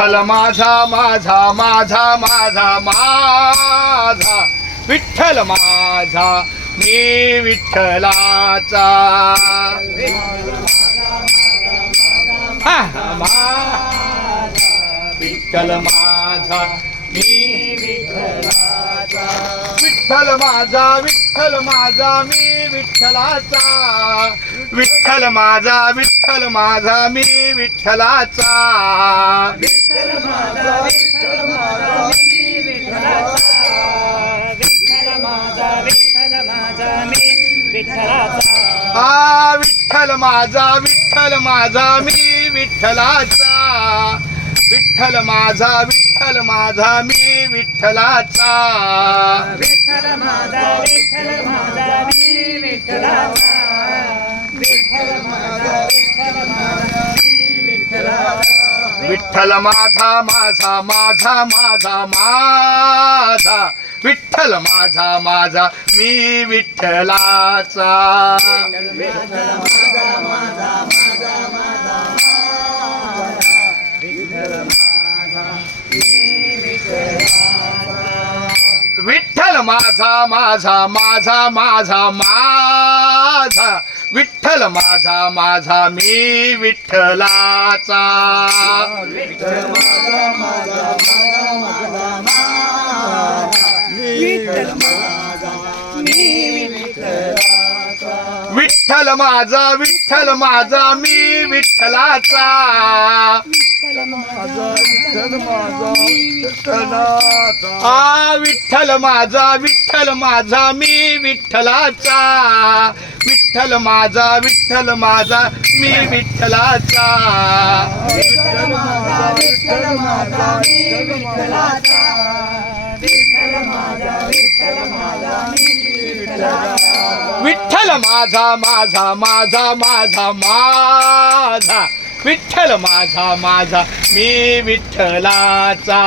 विठ्ठल माझा माझा माझा माझा माझा विठ्ठल माझा मी विठ्ठलाचा विठ्ठल माझा मी विठ्ठलाचा विठ्ठल माझा मी विठ्ठलाचा विठ्ठल माझा मी विठ्ठलाचा विठ्ठल माझा मी विठ्ठलाचा विठ्ठल माझा मी विठ्ठलाचा विठ्ठल माझा मी विठ्ठलाचा विठ्ठल माझा मी विठ्ठलाचा विठ्ठल माझा मी विठ्ठलाचा विठ्ठल माझा मी विठ्ठलाचा विठ्ठल माझा विठ्ठल माझा मी विठ्ठलाचा विठ्ठल माझा विठ्ठल माझा मी विठ्ठलाचा विठ्ठल माझा मी विठ्ठलाचा विठ्ठल माझा मी विठ्ठलाचा विठ्ठल माझा मी विठ्ठलाचा विठ्ठल माझा विठ्ठल माझा मी विठ्ठलाचा